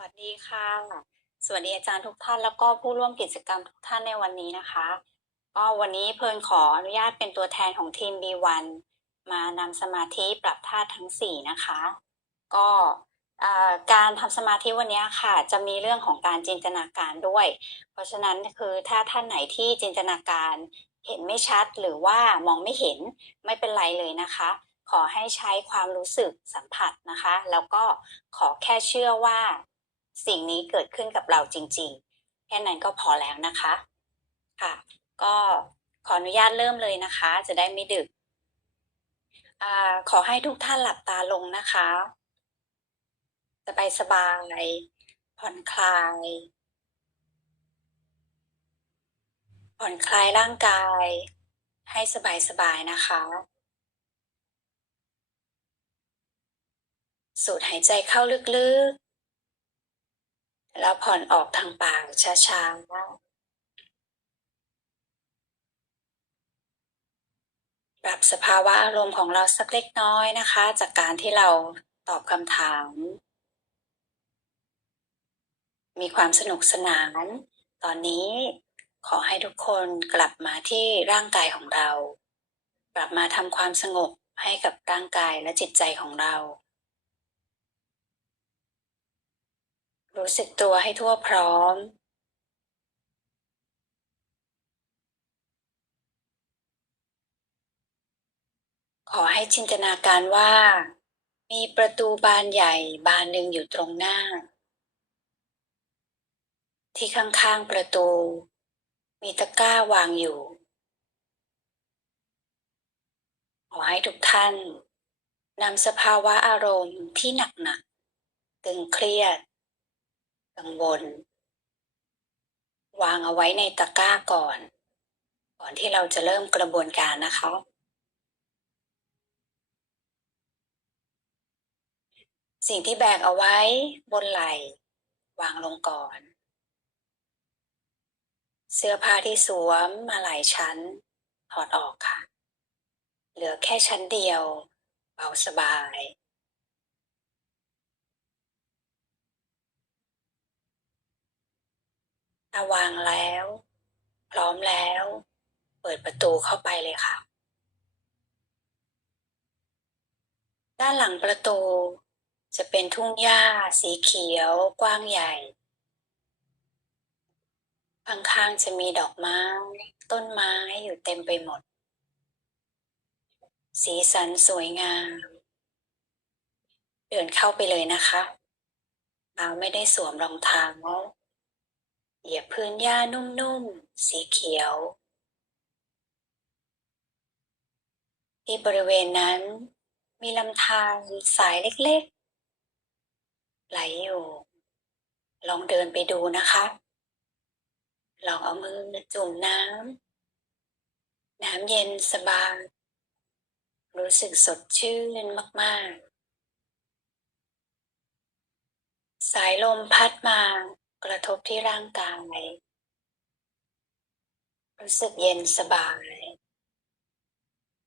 วัสดีค่ะ สวัสดีอาจารย์ทุกท่านแล้วก็ผู้ร่วมกิจกรรมทุกท่านในวันนี้นะคะ ก็วันนี้เพลินขออนุญาตเป็นตัวแทนของทีม B1 มานำสมาธิปรับธาตุทั้ง 4 นะคะ ก็การทำสมาธิวันนี้ค่ะ จะมีเรื่องของการจินตนาการด้วย เพราะฉะนั้นคือถ้าท่านไหนที่จินตนาการเห็นไม่ชัดหรือว่ามองไม่เห็นไม่เป็นไรเลยนะคะ ขอให้ใช้ความรู้สึกสัมผัสนะคะ แล้วก็ขอแค่เชื่อว่า สิ่งนี้เกิดขึ้นกับเราจริง ๆ แค่นั้นก็พอแล้วนะคะค่ะ ก็ขออนุญาตเริ่มเลยนะคะ จะได้ไม่ดึกอขอให้ทุกท่านหลับตาลงนะคะสบายสบายผ่อนคลาย ผ่อนคลายร่างกาย ให้สบายสบายๆนะคะ สูดหายใจเข้าลึกๆ แล้วผ่อนออกทางปากช้าๆปรับสภาวะอารมณ์ของเราสักเล็กน้อยนะคะ จากการที่เราตอบคำถาม มีความสนุกสนาน ตอนนี้ขอให้ทุกคนกลับมาที่ร่างกายของเรา กลับมาทำความสงบให้กับร่างกายและจิตใจของเรา รู้สึกตัวให้ทั่วพร้อม ขอให้จินตนาการว่า มีประตูบานใหญ่บานหนึ่งอยู่ตรงหน้า ที่ข้างๆประตู มีตะกร้าวางอยู่ ขอให้ทุกท่านนำสภาวะอารมณ์ที่หนักๆตึงเครียด กังวล วางเอาไว้ในตะกร้าก่อน ก่อนที่เราจะเริ่มกระบวนการนะคะสิ่งที่แบกเอาไว้บนไหล่ วางลงก่อน เสื้อผ้าที่สวมมาหลายชั้น ถอดออกค่ะ เหลือแค่ชั้นเดียว เบาสบาย ถ้าวางแล้ว พร้อมแล้ว เปิดประตูเข้าไปเลยค่ะ ด้านหลังประตู จะเป็นทุ่งหญ้าสีเขียว กว้างใหญ่ข้างๆจะมีดอกไม้ ต้นไม้อยู่เต็มไปหมด สีสันสวยงาม เดินเข้าไปเลยนะคะเราไม่ได้สวมรองเท้า เหยียบพื้นหญ้านุ่มๆ สีเขียว ที่บริเวณนั้นมีลำธารสายเล็กๆ ไหลอยู่ ลองเดินไปดูนะคะ ลองเอามือจุ่มน้ำ น้ำเย็นสบาย รู้สึกสดชื่นมากๆ สายลมพัดมา กระทบที่ร่างกาย รู้สึกเย็นสบาย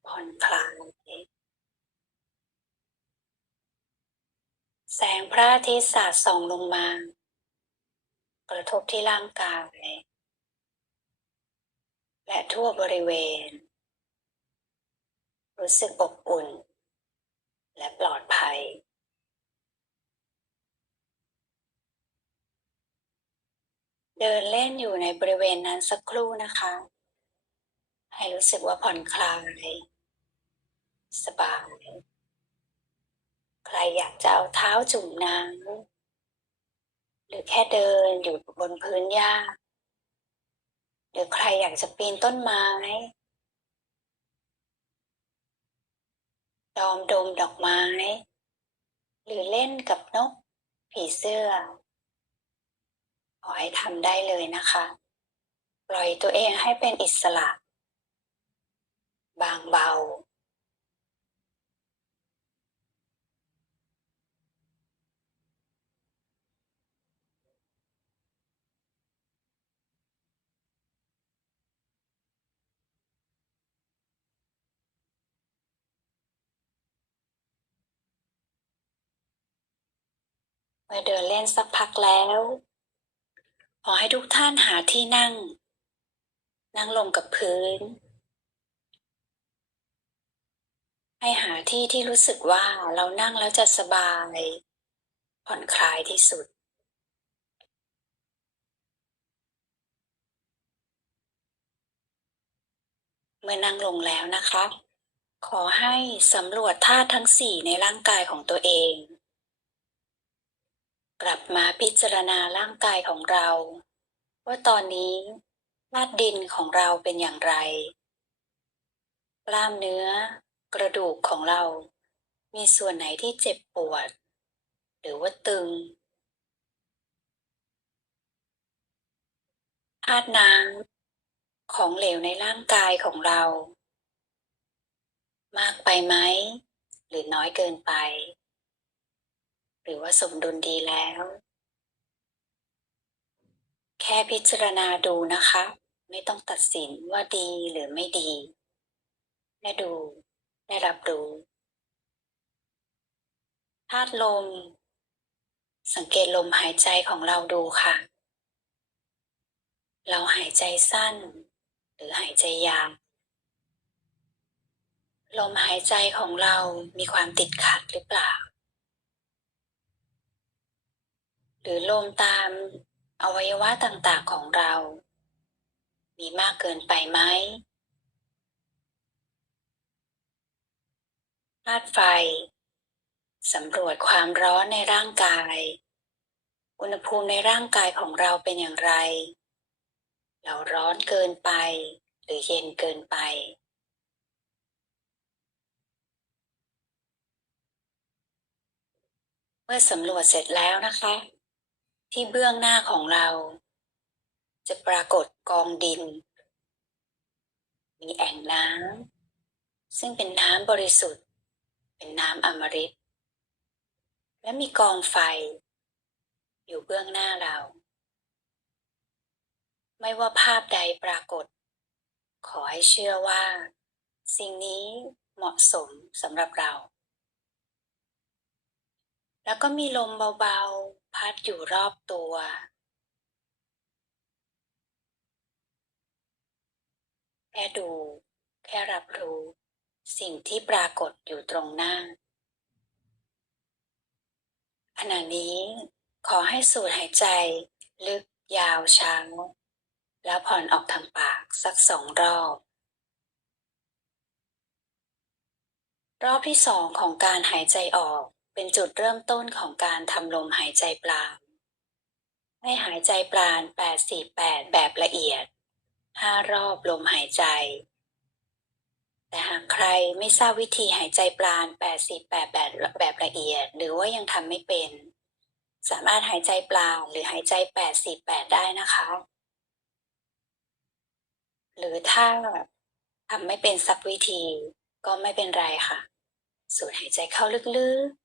ผ่อนคลาย แสงพระอาทิตย์สาดส่องลงมา กระทบที่ร่างกาย และทั่วบริเวณ รู้สึกอบอุ่น และปลอดภัย เดินเล่นอยู่ในบริเวณนั้นสักครู่นะคะ ให้รู้สึกว่าผ่อนคลาย สบาย ใครอยากจะเอาเท้าจุ่มน้ำหรือแค่เดินอยู่บนพื้นหญ้า หรือใครอยากจะปีนต้นไม้ดอมดมดอกไม้ หรือเล่นกับนกผีเสื้อ ขอให้ทำได้เลยนะคะ ปล่อยตัวเองให้เป็นอิสระ บางเบาวมื่อเดินเล่นสักพักแล้ว ขอให้ทุกท่านหาที่นั่ง นั่งลงกับพื้น ให้หาที่ที่รู้สึกว่าเรานั่งแล้วจะสบาย ผ่อนคลายที่สุด เมื่อนั่งลงแล้วนะคะขอให้สำรวจธาตุทั้งสี่ในร่างกายของตัวเอง กลับมาพิจารณาร่างกายของเรา ว่าตอนนี้ธาตุดินของเราเป็นอย่างไร กล้ามเนื้อ กระดูกของเรา มีส่วนไหนที่เจ็บปวด หรือว่าตึงธาตุน้ำของเหลวในร่างกายของเรา มากไปไหม หรือน้อยเกินไป หรือว่าสมดุลดีแล้ว แค่พิจารณาดูนะคะ ไม่ต้องตัดสินว่าดีหรือไม่ดีแค่ดูได้รับรู้ธาตุลม สังเกตลมหายใจของเราดูค่ะ เราหายใจสั้น หรือหายใจยาวลมหายใจของเรามีความติดขัดหรือเปล่า หรือลมตามอวัยวะต่างๆของเรา มีมากเกินไปไหมธาตุไฟ สำรวจความร้อนในร่างกาย อุณหภูมิในร่างกายของเราเป็นอย่างไร เราร้อนเกินไป หรือเย็นเกินไปเมื่อสำรวจเสร็จแล้วนะคะ ที่เบื้องหน้าของเรา จะปรากฏกองดิน มีแอ่งน้ำซึ่งเป็นน้ำบริสุทธิ์ เป็นน้ำอมฤตและมีกองไฟ อยู่เบื้องหน้าเรา ไม่ว่าภาพใดปรากฏ ขอให้เชื่อว่า สิ่งนี้เหมาะสมสำหรับเรา แล้วก็มีลมเบาๆ พัดอยู่รอบตัว แค่ดู แค่รับรู้ สิ่งที่ปรากฏอยู่ตรงหน้า ขณะนี้ขอให้สูดหายใจ ลึกยาวช้าง แล้วผ่อนออกทางปากสักสองรอบ รอบที่สองของการหายใจออก เป็นจุดเริ่มต้นของการทำลมหายใจปราณให้หายใจปราณ8 4 8 แบบละเอียด 5 รอบลมหายใจ แต่หากใครไม่ทราบวิธีหายใจปราณ8 4 8 แบบแบบละเอียด หรือว่ายังทำไม่เป็น สามารถหายใจปราณหรือหายใจ 8 4 8 ได้นะคะ หรือถ้าทำไม่เป็นสักวิธีก็ไม่เป็นไรค่ะ สูดหายใจเข้าลึกๆ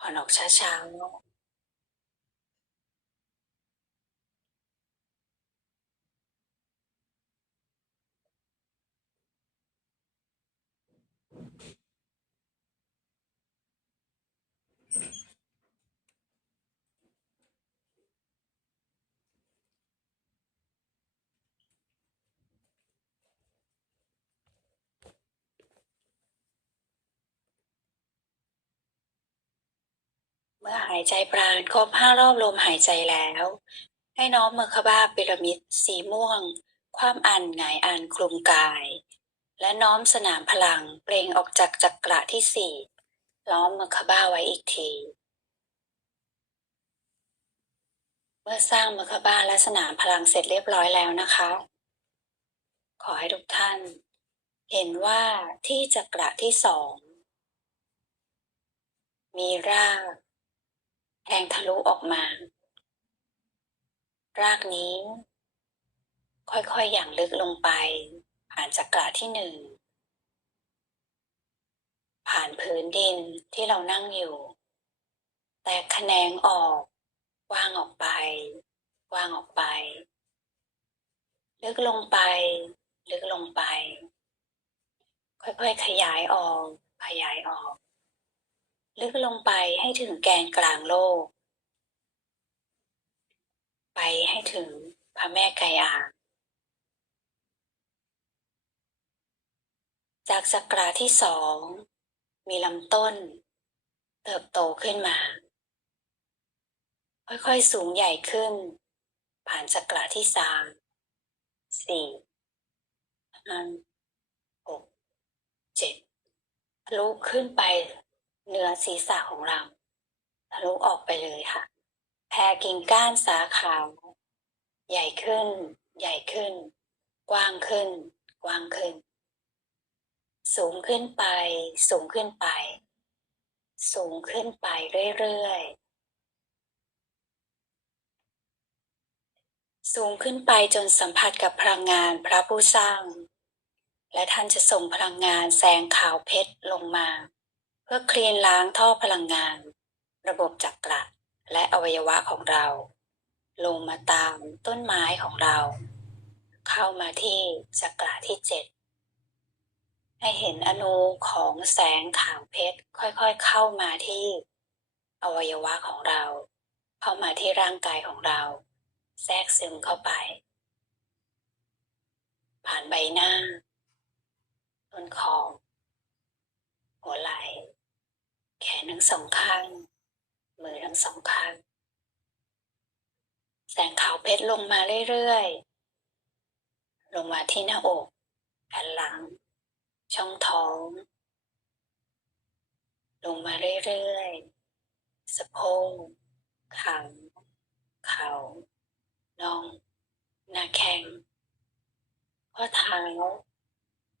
ผ่อนออกช้าๆ มื่อหายใจปราณครบห้ารอบลมหายใจแล้ว ให้น้อมมือขบ้าพีระมิดสีม่วง ความอันหงายอันคลุมกาย และน้อมสนามพลังเปล่งออกจากจักระที่สี่ล้อมมือขบ้าไว้อีกที เมื่อสร้างมือขบ้าและสนามพลังเสร็จเรียบร้อยแล้วนะคะ ขอให้ทุกท่าน เห็นว่าที่จักระที่สองมีราก แทงทะลุออกมา รากนี้ ค่อยๆอย่างลึกลงไป ผ่านจักระที่หนึ่ง ผ่านพื้นดินที่เรานั่งอยู่ แตกแขนงออกกว้างออกไปกว้างออกไป ลึกลงไป ลึกลงไป ค่อยๆขยายออก ขยายออก ลึกลงไปให้ถึงแกนกลางโลก ไปให้ถึงพระแม่ไกายอาจากสักราที่สอง มีลำต้น เติบโตขึ้นมา ค่อยๆสูงใหญ่ขึ้น ผ่านสักราที่สามสี่ห้าหกเจ็ดลุขึ้นไป เหนือศีรษะของเราทะลุออกไปเลยค่ะ แผ่กิ่งก้านสาขาใหญ่ขึ้น ใหญ่ขึ้น กว้างขึ้น กว้างขึ้น สูงขึ้นไป สูงขึ้นไป สูงขึ้นไปเรื่อยๆ สูงขึ้นไปจนสัมผัสกับพลังงานพระผู้สร้าง และท่านจะส่งพลังงานแสงขาวเพชรลงมา เพื่อคลีนล้างท่อพลังงาน ระบบจักระและอวัยวะของเรา ลงมาตามต้นไม้ของเรา เข้ามาที่จักระที่เจ็ดให้เห็นอนูของแสงขาวเพชรค่อยๆเข้ามาที่ อวัยวะของเรา เข้ามาที่ร่างกายของเรา แทรกซึมเข้าไป ผ่านใบหน้าต้นคอ หัวไหล่ แขน ทั้งสองข้าง มือทั้งสองข้าง แสงขาวเพชรลงมาเรื่อยๆ ลงมาที่หน้าอกแผ่นหลัง ช่องท้อง ลงมาเรื่อยๆ สะโพกขาเข่าน่อง หน้าแข้งข้อเท้า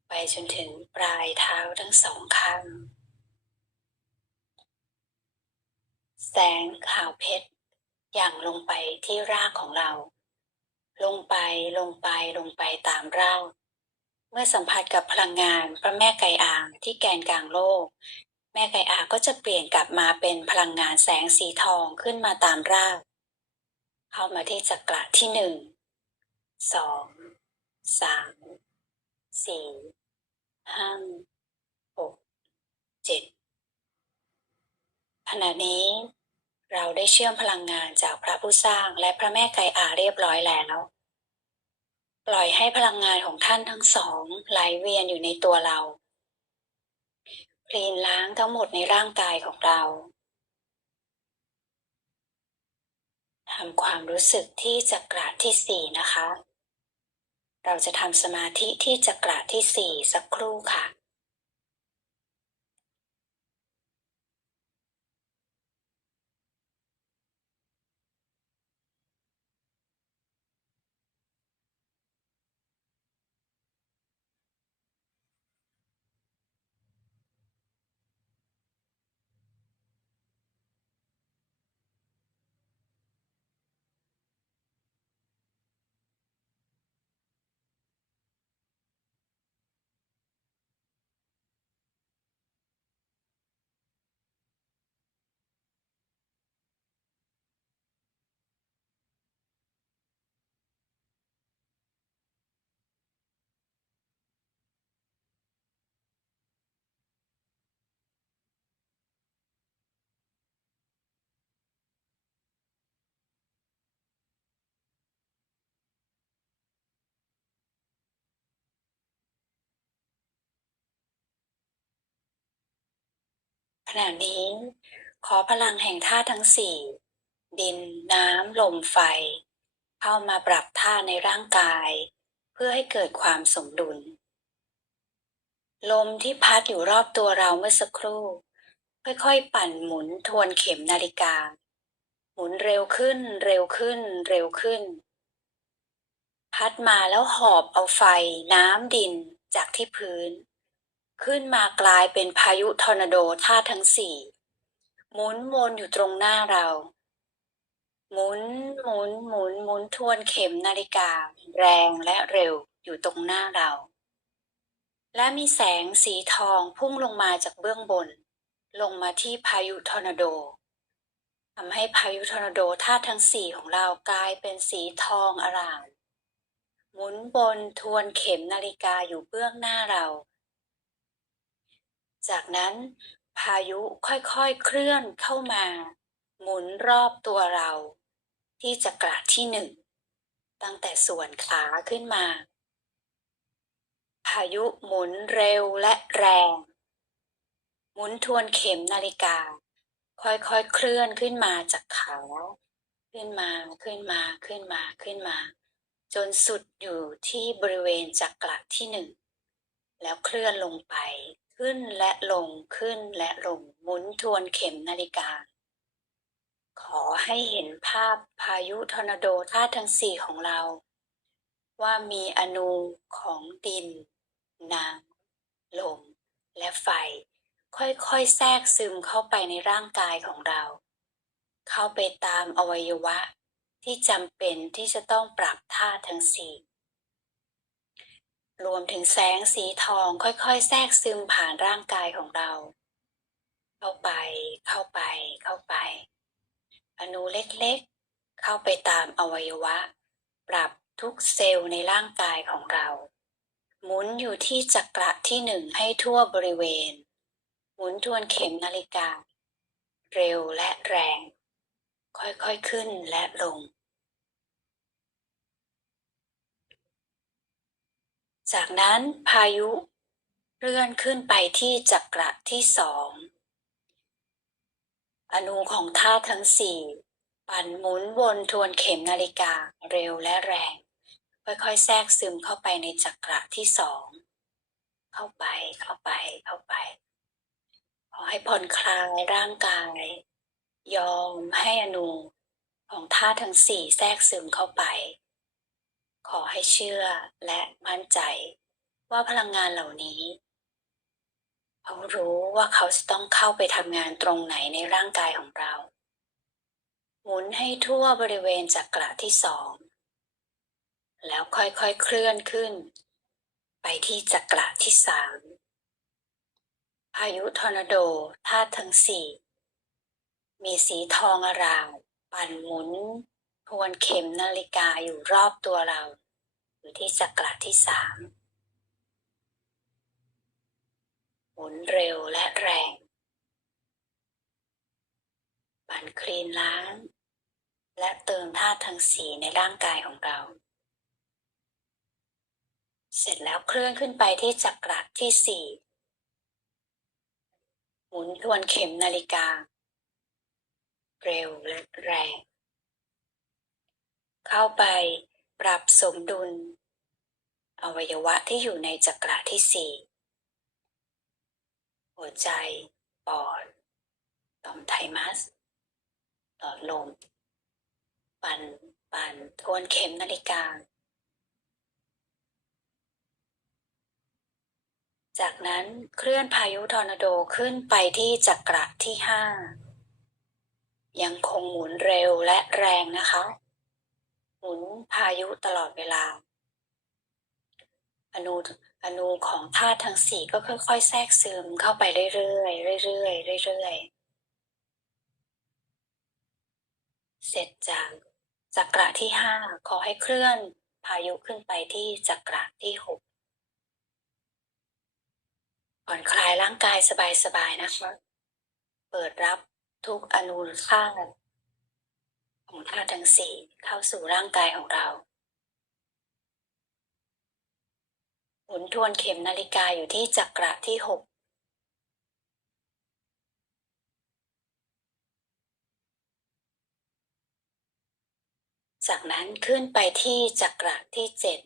ไปจนถึงปลายเท้าทั้งสองข้าง แสงขาวเพชรอย่างลงไปที่รากของเรา ลงไปลงไปลงไปตามรากเมื่อสัมผัสกับพลังงานพระแม่ไก่อ่างที่แกนกลางโลก แม่ไก่อ่างก็จะเปลี่ยนกลับมาเป็นพลังงานแสงสีทองขึ้นมาตามราก เข้ามาที่จักระที่หนึ่งสองสามสี่ห้าหกเจ็ดขณะนี้ เราได้เชื่อมพลังงานจากพระผู้สร้างและพระแม่ไกอาเรียบร้อยแล้ว ปล่อยให้พลังงานของท่านทั้งสองไหลเวียนอยู่ในตัวเราคลีนล้างทั้งหมดในร่างกายของเราทำความรู้สึกที่จักระที่สี่นะคะ เราจะทำสมาธิที่จักระที่สี่สักครู่ค่ะ ณะนี้ ขอพลังแห่งธาตุทั้งสี่ ดิน น้ำ ลม ไฟ เข้ามาปรับท่าในร่างกาย เพื่อให้เกิดความสมดุล ลมที่พัดอยู่รอบตัวเราเมื่อสักครู่ ค่อยๆ ปั่นหมุนทวนเข็มนาฬิกา หมุนเร็วขึ้น เร็วขึ้น เร็วขึ้น พัดมาแล้วหอบเอาไฟ น้ำดินจากที่พื้น ขึ้นมากลายเป็นพายุทอร์นาโดธาตุทั้งสี่หมุนวนอยู่ตรงหน้าเรา หมุนหมุนหมุนหมุนทวนเข็มนาฬิกา แรงและเร็วอยู่ตรงหน้าเรา และมีแสงสีทองพุ่งลงมาจากเบื้องบน ลงมาที่พายุทอร์นาโดทำให้พายุทอร์นาโดธาตุทั้งสี่ของเรากลายเป็นสีทองอร่ามหมุนบนทวนเข็มนาฬิกาอยู่เบื้องหน้าเรา จากนั้นพายุค่อยๆเคลื่อนเข้ามา หมุนรอบตัวเรา ที่จักระที่หนึ่ง ตั้งแต่ส่วนขาขึ้นมา พายุหมุนเร็วและแรง หมุนทวนเข็มนาฬิกา ค่อยๆเคลื่อนขึ้นมาจากขาขึ้นมาขึ้นมาขึ้นมาขึ้นมา จนสุดอยู่ที่บริเวณจักระที่หนึ่ง แล้วเคลื่อนลงไป ขึ้นและลงขึ้นและลงหมุนทวนเข็มนาฬิกา ขอให้เห็นภาพพายุทอร์นาโดธาตุทั้งสี่ของเรา ว่ามีอนูของดิน น้ำลม และไฟ ค่อยๆ แทรกซึมเข้าไปในร่างกายของเรา เข้าไปตามอวัยวะที่จำเป็นที่จะต้องปรับธาทั้งสี่ รวมถึงแสงสีทองค่อยๆ แทรกซึมผ่านร่างกายของเรา เข้าไป เข้าไป เข้าไป อนูเล็กๆ เข้าไปตามอวัยวะ ปรับทุกเซลล์ในร่างกายของเรา หมุนอยู่ที่จักระที่หนึ่งให้ทั่วบริเวณ หมุนทวนเข็มนาฬิกา เร็วและแรง ค่อยๆ ขึ้นและลง จากนั้นพายุเลื่อนขึ้นไปที่จักระที่สอง อนูของธาตุทั้งสี่ปั่นหมุนวนทวนเข็มนาฬิกาเร็วและแรง ค่อยๆ แทรกซึมเข้าไปในจักระที่สอง เข้าไปเข้าไปเข้าไป ขอให้ผ่อนคลายร่างกาย ยอมให้อนูของธาตุทั้งสี่แทรกซึมเข้าไป ขอให้เชื่อและมั่นใจว่าพลังงานเหล่านี้ เขารู้ว่าเขาจะต้องเข้าไปทำงานตรงไหนในร่างกายของเรา หมุนให้ทั่วบริเวณจักระที่สอง แล้วค่อยๆเคลื่อนขึ้น ไปที่จักระที่สามพายุทอร์นาโดธาตุทั้งสี่มีสีทองอารามปั่นหมุน ทวนเข็มนาฬิกาอยู่รอบตัวเรา อยู่ที่จักระที่สามหมุนเร็วและแรงปั่นคลีนล้าง และเติมธาตุทั้งสีในร่างกายของเรา เสร็จแล้วเคลื่อนขึ้นไปที่จักระที่สี่หมุนทวนเข็มนาฬิกา เร็วและแรง เข้าไปปรับสมดุล อวัยวะที่อยู่ในจักระที่สี่หัวใจ ปอด ต่อมไทมัส หลอดลม ปัน ปัน ทวนเข็มนาฬิกา จากนั้นเคลื่อนพายุทอร์นาโดขึ้นไปที่จักระที่ห้ายังคงหมุนเร็วและแรงนะคะ มุนพายุตลอดเวลา อนูอนูของธาตุทั้งสี่ก็ค่อย ๆ แทรกซึมเข้าไปเรื่อยๆเรื่อยๆเรื่อยๆเสร็จจากจักระที่ห้าขอให้เคลื่อนพายุขึ้นไปที่จักระที่หกผ่อนคลายร่างกายสบายๆนะคะ เปิดรับทุกอนูธาตุ ของธาตุทั้งสี่เข้าสู่ร่างกายของเราหมุนทวนเข็มนาฬิกาอยู่ที่จักระที่หกจากนั้นขึ้นไปที่จักระที่เจ็ด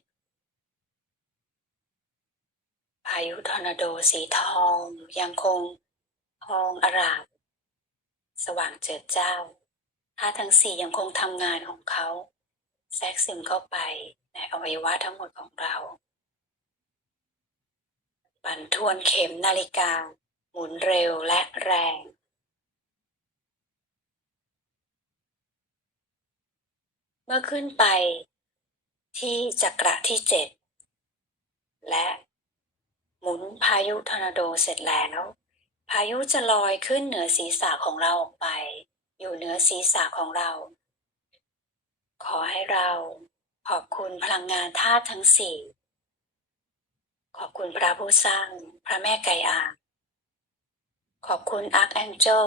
พายุทอร์นาโดสีทองยังคงทองอารามสว่างเจิดจ้า ธาตุทั้งสี่ยังคงทำงานของเขา แทรกซึมเข้าไปในอวัยวะทั้งหมดของเรา ปั่นทวนเข็มนาฬิกา หมุนเร็วและแรงเมื่อขึ้นไปที่จักระที่เจ็ดและหมุนพายุทอร์นาโดเสร็จแล้ว พายุจะลอยขึ้นเหนือศีรษะของเราออกไป อยู่เหนือศีรษะของเรา ขอให้เราขอบคุณพลังงานธาตุทั้งสี่ ขอบคุณพระผู้สร้างพระแม่ไก่อาขอบคุณอาร์คแองเจล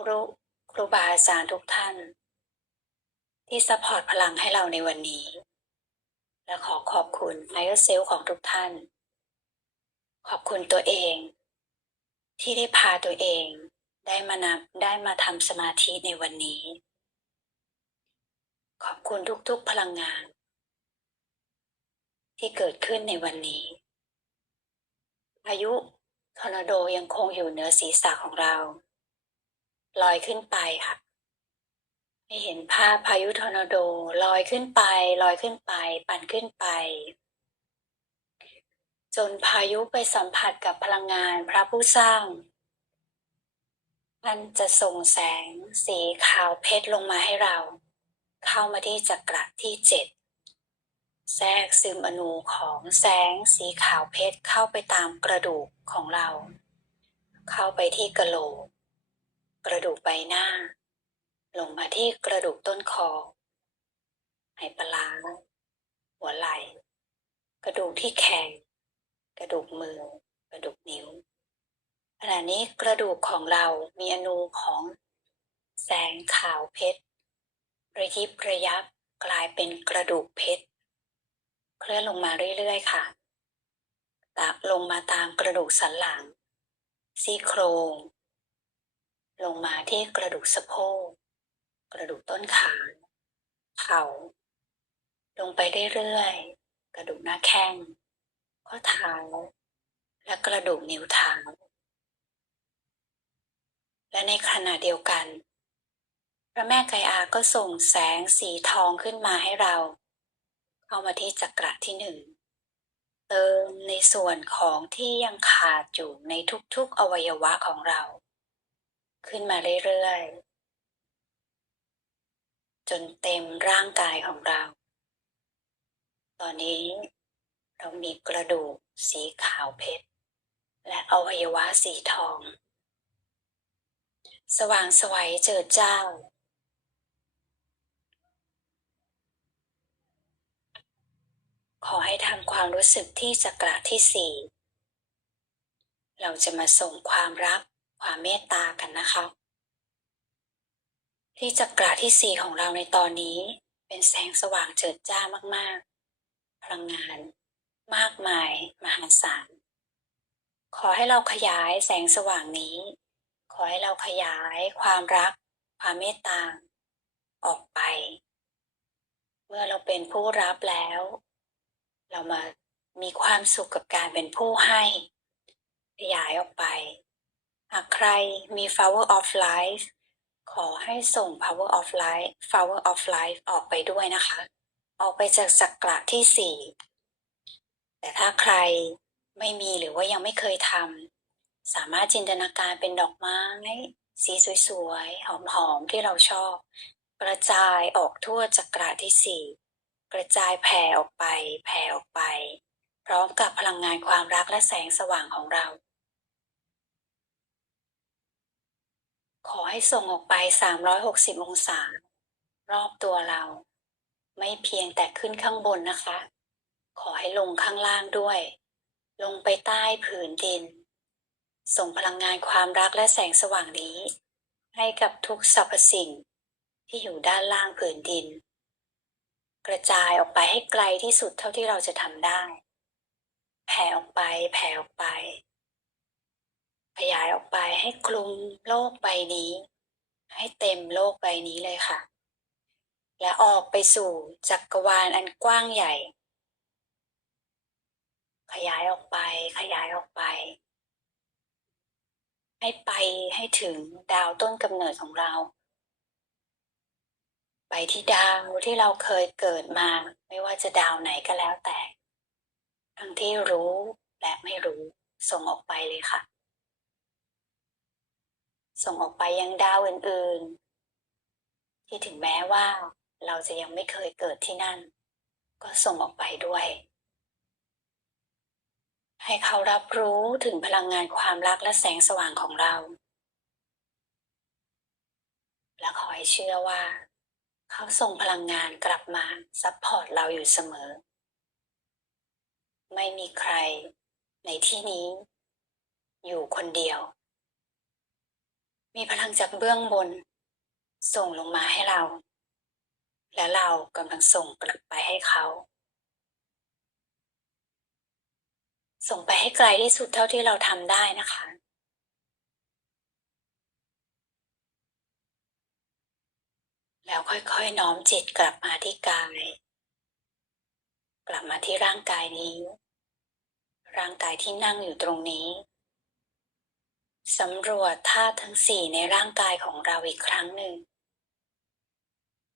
ครูครูบาอาจารย์ทุกท่าน ที่ซัพพอร์ตพลังให้เราในวันนี้ และขอขอบคุณไอเออร์เซลของทุกท่าน ขอบคุณตัวเอง ที่ได้พาตัวเอง ได้มานำได้มาทำสมาธิในวันนี้ ขอบคุณทุกๆพลังงาน ที่เกิดขึ้นในวันนี้พายุทอร์นาโดยังคงอยู่เหนือศีรษะของเรา ลอยขึ้นไปค่ะให้เห็นภาพพายุทอร์นาโดลอยขึ้นไป ลอยขึ้นไป ปั่นขึ้นไป จนพายุไปสัมผัสกับพลังงานพระผู้สร้าง มันจะส่งแสงสีขาวเพชรลงมาให้เรา เข้ามาที่จักระที่เจ็ดแทรกซึมอนูของแสงสีขาวเพชรเข้าไปตามกระดูกของเรา เข้าไปที่กระโหลก กระดูกใบหน้า ลงมาที่กระดูกต้นคอไหปลาร้าหัวไหล่ กระดูกที่แขนกระดูกมือ กระดูกนิ้ว ขณะนี้กระดูกของเรามีอนูของแสงขาวเพชรระยิบระยับกลายเป็นกระดูกเพชรเคลื่อนลงมาเรื่อยๆ ค่ะตามลงมาตามกระดูกสันหลัง ซี่โครง ลงมาที่กระดูกสะโพก กระดูกต้นขาเข่า ลงไปเรื่อยๆ กระดูกหน้าแข้ง ข้อเท้า และกระดูกนิ้วเท้า และในขณะเดียวกัน พระแม่ไกอาก็ส่งแสงสีทองขึ้นมาให้เรา เข้ามาที่จักระที่หนึ่งเติมในส่วนของที่ยังขาดอยู่ในทุกๆอวัยวะของเรา ขึ้นมาเรื่อยๆ จนเต็มร่างกายของเรา ตอนนี้เรามีกระดูกสีขาวเพชร และอวัยวะสีทอง สว่างไสวัยเจิดเจ้า ขอให้ทำความรู้สึกที่จักระที่สี่ เราจะมาส่งความรักความเมตตากันนะคะ ที่จักระที่สี่ของเราในตอนนี้เป็นแสงสว่างเจิดจ้ามากๆ พลังงาน มากมาย มหาศาล ขอให้เราขยายแสงสว่างนี้ ขอให้เราขยายความรัก ความเมตตาออกไป เมื่อเราเป็นผู้รับแล้ว เรามามีความสุขกับการเป็นผู้ให้ ขยายออกไป หากใครมี Flower of Life ขอให้ส่ง Power of Life Flower of Life ออกไปด้วยนะคะ ออกไปจากจักระที่สี่แต่ถ้าใครไม่มีหรือว่ายังไม่เคยทำ สามารถจินตนาการเป็นดอกไม้ สีสวยๆ หอมๆ ที่เราชอบ กระจายออกทั่วจักระที่สี่กระจายแผ่ออกไปแผ่ออกไป พร้อมกับพลังงานความรักและแสงสว่างของเรา ขอให้ส่งออกไป 360 องศา รอบตัวเรา ไม่เพียงแต่ขึ้นข้างบนนะคะ ขอให้ลงข้างล่างด้วย ลงไปใต้ผืนดิน ส่งพลังงานความรักและแสงสว่างนี้ ให้กับทุกสรรพสิ่งที่อยู่ด้านล่างผืนดิน กระจายออกไปให้ไกลที่สุดเท่าที่เราจะทำได้ แผ่ออกไปแผ่ออกไป ขยายออกไปให้คลุมโลกใบนี้ ให้เต็มโลกใบนี้เลยค่ะ และออกไปสู่จักรวาลอันกว้างใหญ่ ขยายออกไปขยายออกไป ให้ไปให้ถึงดาวต้นกำเนิดของเรา ไปที่ดาวที่เราเคยเกิดมา ไม่ว่าจะดาวไหนก็แล้วแต่ ทั้งที่รู้และไม่รู้ส่งออกไปเลยค่ะ ส่งออกไปยังดาวอื่น ๆ ที่ถึงแม้ว่าเราจะยังไม่เคยเกิดที่นั่น ก็ส่งออกไปด้วย ให้เขารับรู้ถึงพลังงานความรักและแสงสว่างของเรา และขอให้เชื่อว่า เขาส่งพลังงานกลับมาซัพพอร์ตเราอยู่เสมอ ไม่มีใครในที่นี้ อยู่คนเดียว มีพลังจากเบื้องบน ส่งลงมาให้เรา และเรากำลังส่งกลับไปให้เขา ส่งไปให้ไกลที่สุดเท่าที่เราทำได้นะคะ แล้วค่อยๆน้อมจิตกลับมาที่กาย กลับมาที่ร่างกายนี้ ร่างกายที่นั่งอยู่ตรงนี้สำรวจธาตุทั้งสี่ในร่างกายของเราอีกครั้งหนึ่ง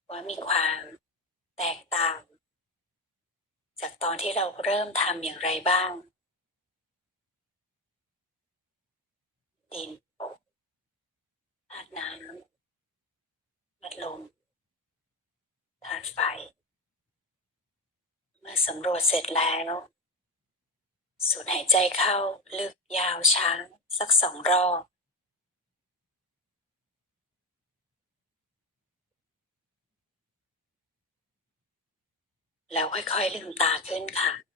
ว่ามีความแตกต่าง จากตอนที่เราเริ่มทำอย่างไรบ้าง ดินธาตุน้ำธาตุลมธาตุไฟ เมื่อสำรวจเสร็จแล้วสูดหายใจเข้าลึกยาวช้างสักสองรอบแล้วค่อยๆลืมตาขึ้นค่ะ